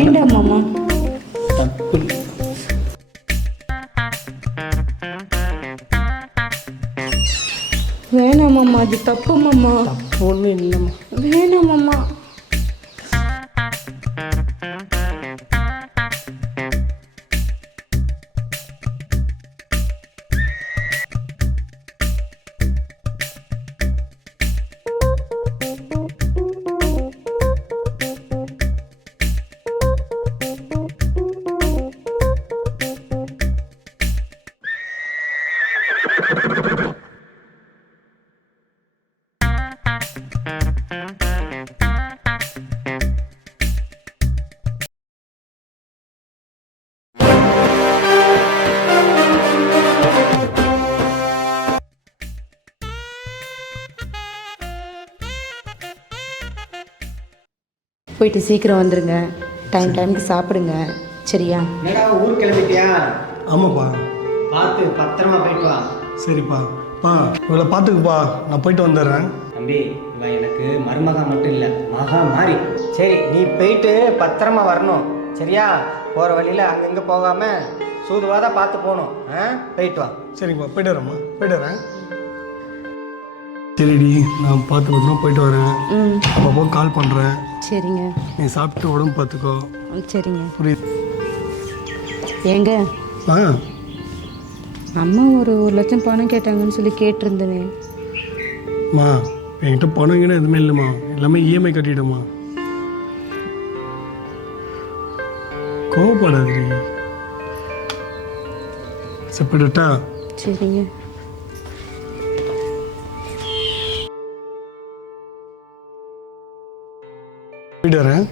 ஏண்டா மாமா? தப்பு. வேணாம் மாமா, அது தப்பு மாமா. தப்பு ஒன்றும் இல்லைம்மா. வேணாம் மாமா. போயிட்டு சீக்கிரம் வந்துடுங்க. டைமுக்கு சாப்பிடுங்க. சரியா? என்னடா ஊர் கிளம்பிட்டியா? ஆமாப்பா. பார்த்து பத்திரமா போயிட்டு வா. சரிப்பா. இவளை பார்த்துக்குப்பா, நான் போயிட்டு வந்துடுறேன். தம்பி, இவன் எனக்கு மருமகா மட்டும் இல்லை, மகா மாறி. சரி, நீ போயிட்டு பத்திரமா வரணும். சரியா? போகிற வழியில் அங்கங்கே போகாமல் சூதுவாக பார்த்து போகணும். போயிட்டு வா. சரிங்கப்பா, போயிட்டு வரேம்மா. போயிட்டு வரேன். சரிடி, நான் பார்த்து பத்திரமா போயிட்டு வரேன். அப்பப்போ கால் பண்ணுறேன். சரிங்க. நீ சாப்பிட்டு உடம்பு பார்த்துக்கோ. சரிங்க. புரியுது? ஏங்க, ஆ அம்மா ஒரு 1,00,000 பணம் கேட்டாங்கன்னு சொல்லி கேட்டிருந்தேனே. அம்மா, என்கிட்ட பணம் எதுவுமே இல்லைம்மா. எல்லாமே இஎம்ஐ கட்டிவிடுமா. கோவப்படாதீ. செப்படட்டா? சரிங்க. போயிட்டு வரேன்.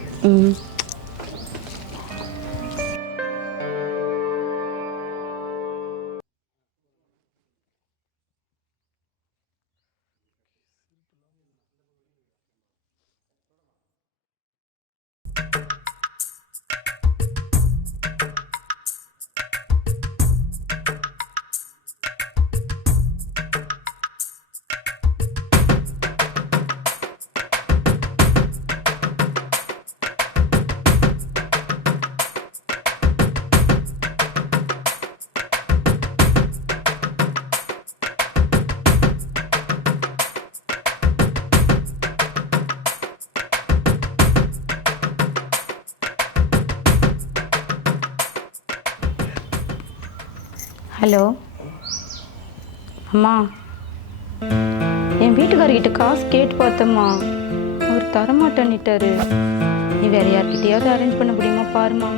ஹலோ அம்மா, என் வீட்டுக்காரர்கிட்ட காசு கேட்டு பார்த்தம்மா, அவர் தரமாட்டேன்னுட்டாரு. நீ வேற யார்கிட்டயாவது அரேஞ்ச் பண்ண முடியுமா பாருமா.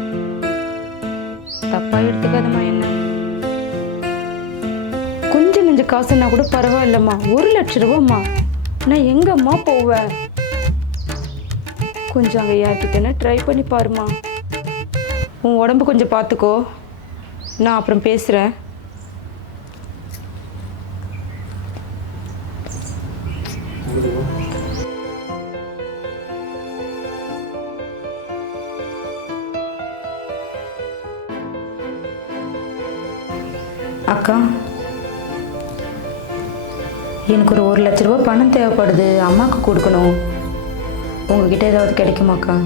தப்பா எடுத்துக்காதம்மா. என்ன கொஞ்சம் காசுன்னா கூட பரவாயில்லம்மா. 1,00,000 ரூபாம்மா. நான் எங்கம்மா போவேன்? கொஞ்சம் அங்கே யார்கிட்டனா ட்ரை பண்ணி பாருமா. உன் உடம்பு கொஞ்சம் பார்த்துக்கோ. நான் அப்புறம் பேசுகிறேன். அக்கா, எனக்கு ஒரு 1,00,000 ரூபா பணம் தேவைப்படுது. அம்மாவுக்கு கொடுக்கணும். உங்ககிட்ட ஏதாவது கிடைக்குமாக்கா?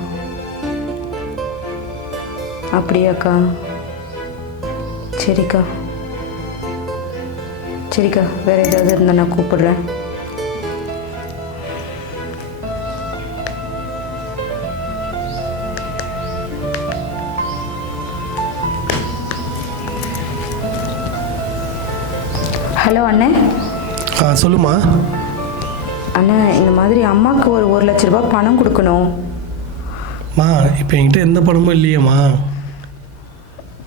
அப்படியாக்கா? சரிக்கா. சரிக்கா, வேறு ஏதாவது இருந்தால் நான் கூப்பிடுறேன். ஹலோ அண்ணே. சொல்லுமா. அண்ணா, இந்த மாதிரி அம்மாவுக்கு ஒரு 1,00,000 ரூபா பணம் கொடுக்கணும். இப்போ என்கிட்ட எந்த பணமும் இல்லையேம்மா.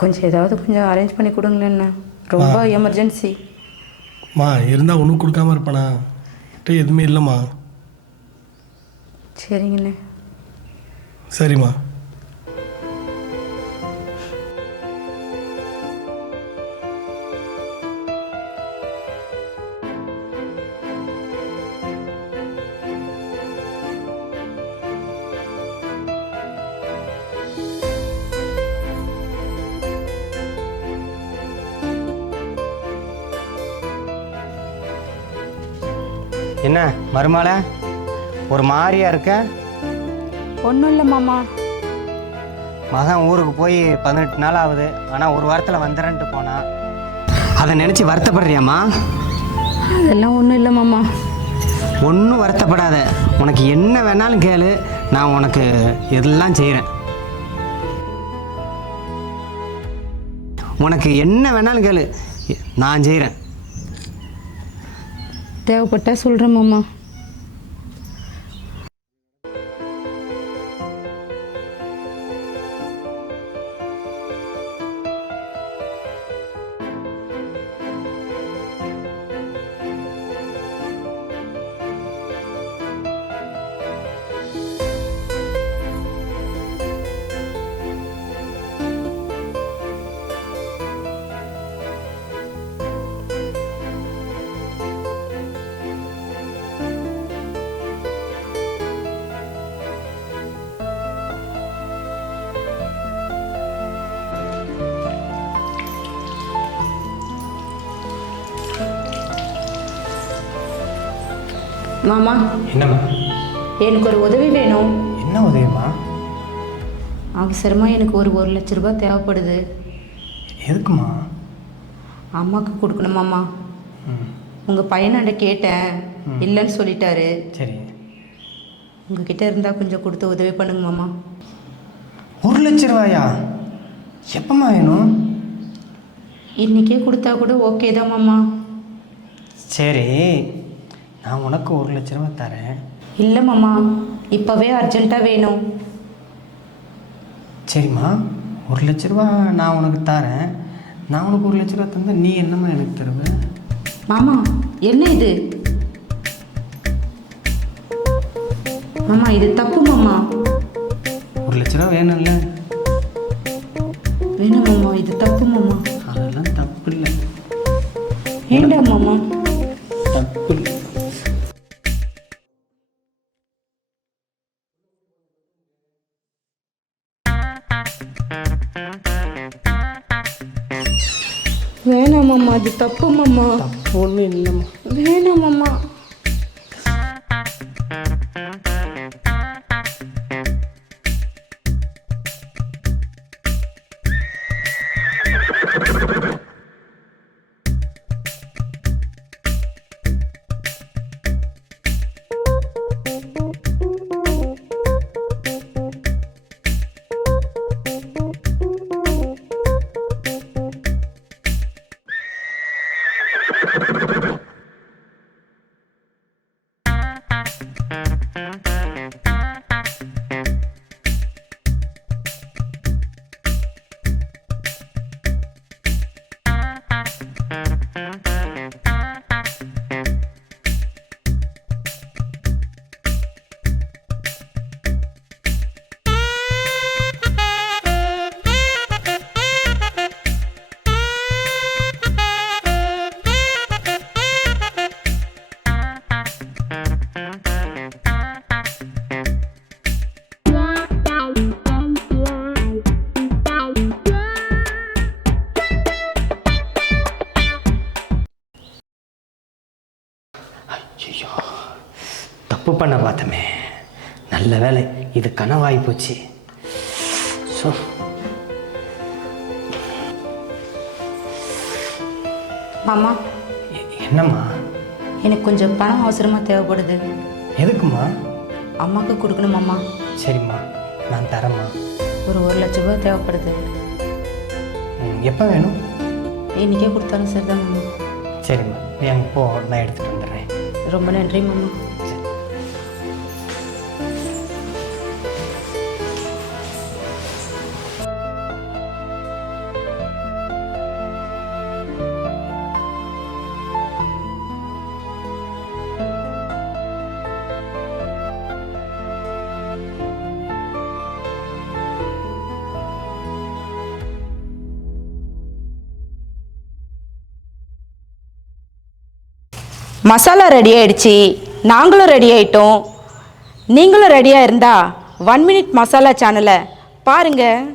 கொஞ்சம் அரேஞ்ச் பண்ணி கொடுங்களேண்ணா. ரொம்ப எமர்ஜென்சி. இருந்தால் ஒன்றும் கொடுக்காம இருப்பேண்ணா. என்கிட்ட எதுவுமே இல்லைம்மா. சரிங்கண்ணே. சரிம்மா. என்ன மருமகள ஒரு மாதிரியா இருக்க? ஒன்றும் இல்லை மாமா. மகன் ஊருக்கு போய் 18 நாள் ஆகுது, ஆனால் ஒரு வாரத்தில் வந்துடுறேன்ட்டு போனான். அதை நினச்சி வருத்தப்படுறியாம்மா? அதெல்லாம் ஒன்றும் இல்லை மாமா. ஒன்றும் வருத்தப்படாத. உனக்கு என்ன வேணாலும் கேளு, நான் உனக்கு எல்லாம் செய்கிறேன். உனக்கு என்ன வேணாலும் கேளு, நான் செய்கிறேன். தேவைப்பட்டா சொல்கிறேன் மாமா. மாமா, என்னம்மா? எனக்கு ஒரு உதவி வேணும். என்ன உதவிம்மா? அவசரமாக எனக்கு ஒரு 1,00,000 ரூபாய் தேவைப்படுது. எதுக்குமா? அம்மாவுக்கு கொடுக்கணுமாம்மா. உங்கள் பையனாண்ட கேட்டேன், இல்லைன்னு சொல்லிட்டாரு. சரி, உங்ககிட்ட இருந்தால் கொஞ்சம் கொடுத்து உதவி பண்ணுங்க மாமா. 1,00,000 ரூபாயா? எப்பம்மா வேணும்? இன்றைக்கே கொடுத்தா கூட ஓகே தான் மாமா. சரி, நான் உனக்கு 1,00,000 ரூபா தரேன். இல்லை மாமா, இப்போவே அர்ஜெண்ட்டாக வேணும். சரிம்மா, 1,00,000 ரூபா நான் உனக்கு தரேன். நான் உனக்கு 1,00,000 ரூபா தந்தா நீ என்னம்மா எனக்கு தருவ? மாமா, என்ன இது? மாமா, இது தப்பு மாமா. 1,00,000 ரூபா வேணும்ல? வேணும் மாமா, இது தப்பு மாமா. அதெல்லாம் தப்பு இல்லை. வேண்டாம் மாமா. தப்பு இல்லை. வேணாம் மாமா, அது தப்பு மாமா. தப்பு ஒன்றும் இல்லைம்மா. வேணாம் மாமா. ஐயோ, தப்பு பண்ண பார்த்தமே. நல்ல வேலை, இது கனவாகி போச்சு. ஸோ மாமா, என்னம்மா? எனக்கு கொஞ்சம் பணம் அவசரமாக தேவைப்படுது. எதுக்குமா? அம்மாவுக்கு கொடுக்கணும் மாமா. சரிம்மா, நான் தரேம்மா. ஒரு 1,00,000 ரூபாய் தேவைப்படுது. எப்போ வேணும்? இன்றைக்கே கொடுத்தாலும் சரிதான் மாமா. சரிம்மா, நீ அங்கே போ, நான் எடுத்துகிட்டு வந்துடுறேன். ரொம்ப நன்றி மாமா. மசாலா ரெடி ஆயிடுச்சு, நாங்களும் ரெடி ஆயிட்டோம். நீங்களும் ரெடியாக இருந்தால் 1 மினிட் மசாலா சேனலை பாருங்கள்.